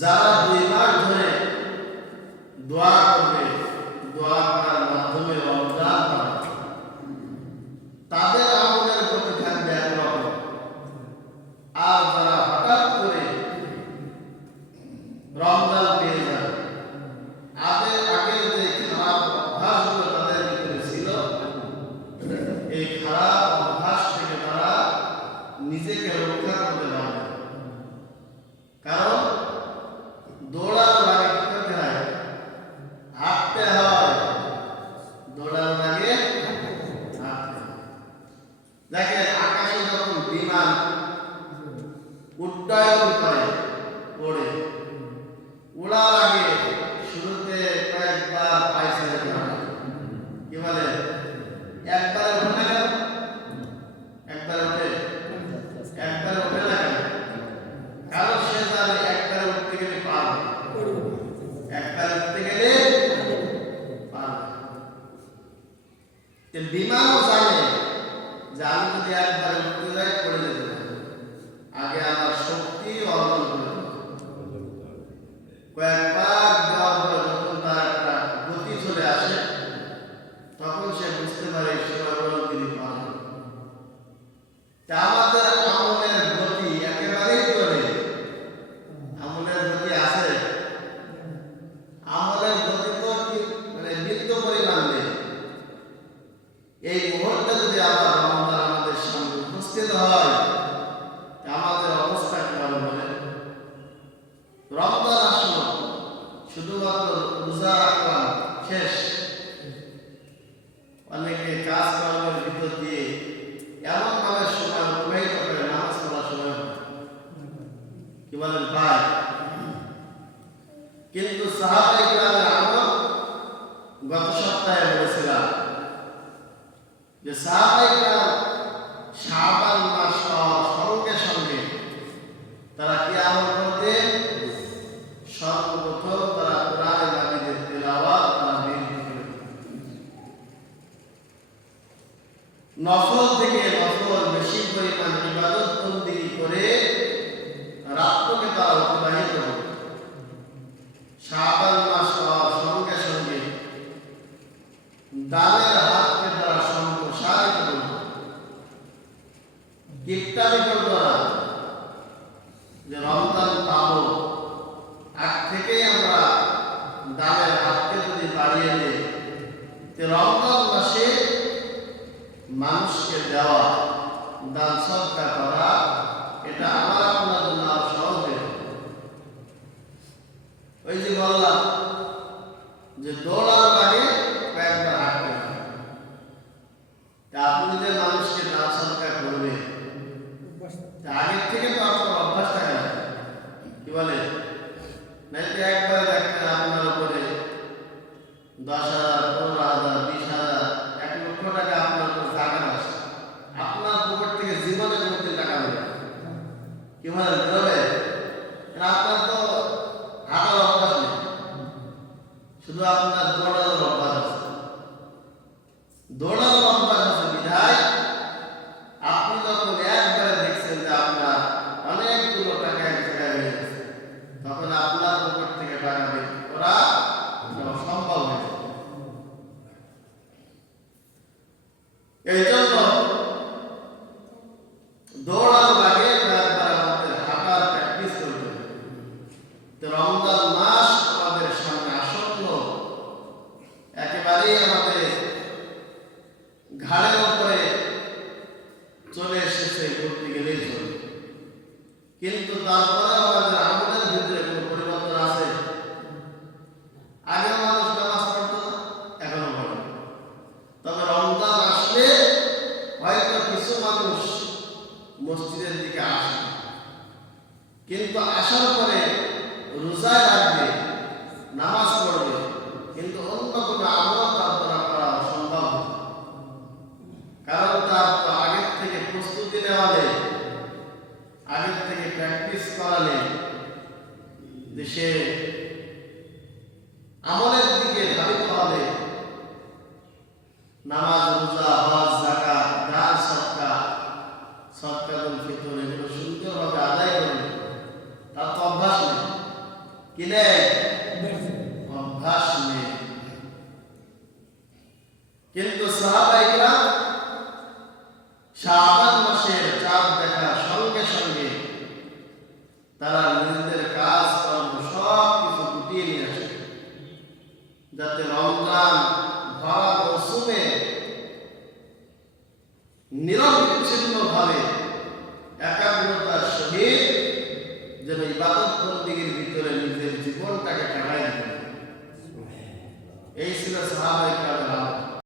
যারা 2 মাস ধরে দোয়া করবে, দোয়া করার মাধ্যমে রমজান পাবে, তাদের আমলের গতি থাকবে একরকম। আর যারা হঠাৎ করে রমজান পেয়ে যাবে, আগের যে খারাপ অভ্যাসগুলো তাদের ভিতরে ছিল, এই খারাপ অভ্যাস থেকে তারা নিজেকে রক্ষা করতে পারবে। কারণ দৌড়ানোর আগে কি করতে হয়? হাঁটতে হয়। দৌড়ানোর আগে হাঁটতে হয়। দেখেন, আকাশে যখন বিমান উড্ডয়ন করে, ওড়ে, ওড়ার আগে শুরুতে কয়েকবার পায়চারি করে। কি বলে? একবার ওঠে না কেন? একবার ওঠে না কেন? কারণ সে জানে একবার উঠতে গেলে পারবে, একবার উঠতে গেলে পারবে। বিমানও জানে যে আমি যদি একবার উঠতে যাই পড়ে যেতে পারি, আগে আমার শক্তি অর্জন করতে হবে। কয়েকবার দেওয়ার পরে যখন তার একটা গতি চলে আসে, তখন সে বুঝতে পারে সে অগ্রগতি পারে। আমাদের আমলের গতি একেবারেই চলে। আমলের গতি আছে, আমলের গতি তো মানে বৃত্ত পরিমাণ নেই। এই মুহূর্তে যদি আবার রমজান আমাদের সামনে উপস্থিত হয়, আমাদের অবস্থা কি হবে বলেন? রমজান আসলো, শুধুমাত্র রোজা রাখলাম, শেষ। অনেকে কাজ কর্মের ভিতর দিয়ে এমন ভাবে সময় অতিবাহিত করে, নামাজ পড়ার সময় কি বলেন ভাই? কিন্তু সাহাবায়ে কিরামের আমল গত সপ্তাহে বলেছিলাম যে সাহাবায়ে কিরাম শাবান মাস পাওয়ার সঙ্গে সঙ্গে তারা কি আমল করতেন? সর্বপ্রথম তারা কোরআন মাজিদের তেলাওয়াত তারা বৃদ্ধি করে, নফল থেকে নফল বেশি পরিমাণ ইবাদত বন্দেগী করে রাতকে তারা অতিবাহিত করে। শাবান মাস পাওয়ার সঙ্গে সঙ্গে দানের হাতকে তারা সম্প্রসারিত করত। ইফতারি করত না যে রমজান পাবো, আগ থেকেই আমরা দানের হাতকে যদি বাড়িয়ে দিই, রমজান মাসে মানুষকে দেওয়া, দান সদকা করা, এটা আমার আপনার জন্য আর সহজ হয়ে যাবে। ওই যে বললাম যে দৌড়ানোর আগে কয়েকবার হাঁটতে হবে। আপনি যে মানুষকে দান সদকা করবে, আগের থেকে তো আপনার অভ্যাস থাকে না। কি বলে? নাইলে একবার দেখেন আপনার উপরে 10,000, 15,000, 20,000, 1 লক্ষ টাকা আপনার উপর জাকাত আসে, আপনার পকেট থেকে জীবনে কোনোদিন টাকা নেবে? কি বলে? বেরোবে? আপনার তো হাঁটার অভ্যাস নেই, শুধু আপনার দৌড়ানোর অভ্যাস আছে। দৌড়ানোর অভ্যাস আছে বিধায় আপনি যখন একবারে দেখছেন যে আপনার অনেকগুলো টাকা এক জায়গায় হয়ে গেছে, তখন আপনার পকেট থেকে টাকা বের করা সম্ভব হয়ে যায়। এই জন্য দৌড়ানোর আগে কয়েকবার আমাদের হাঁটার প্র্যাকটিস করতে হবে। রমজান মাস আমাদের সামনে আসন্ন, একেবারেই আমাদের ঘাড়ের উপরে চলে এসেছে, করতে গেলেই চলে। কিন্তু তারপরে আমাদের আমলের ভিতরে কোনো পরিবর্তন আছে? আগে মানুষ নামাজ পড়তো না, এখনো পড়ে। তবে রমজান আসলে হয়তো কিছু মানুষ মসজিদের দিকে আসে, কিন্তু আসার পরে রোজায় রাখবে, নামাজ পড়বে, কিন্তু অন্য কোনো আমল তার দ্বারা করা অসম্ভব। কারণ তার তো আগের থেকে প্রস্তুতি নেওয়া নেই, আগের থেকে প্র্যাকটিস করা নেই, যে সে আমলের দিকে ধাবিত হবে। নামাজ, রোজা, হজ, যাকাত, দান সদকা, সদকাতুল ফিতর এগুলো সুন্দরভাবে আদায় করবে, তার তো অভ্যাস নেই। কি নেই? অভ্যাস নেই। কিন্তু সাহাবাইরা শাবান মাসের চাঁদ দেখার সঙ্গে সঙ্গে তারা নিজেদের কাজ কর্ম সব কিছু গুটিয়ে নিয়ে আসে, যাতে রমজান ভরা মৌসুমে নিরবিচ্ছিন্ন ভাবে একাগ্রতার সহিত যেন ইবাদত বন্দেগীর ভিতরে নিজের জীবনটাকে কাটাই দিতে। এই ছিল সাহাবায়ে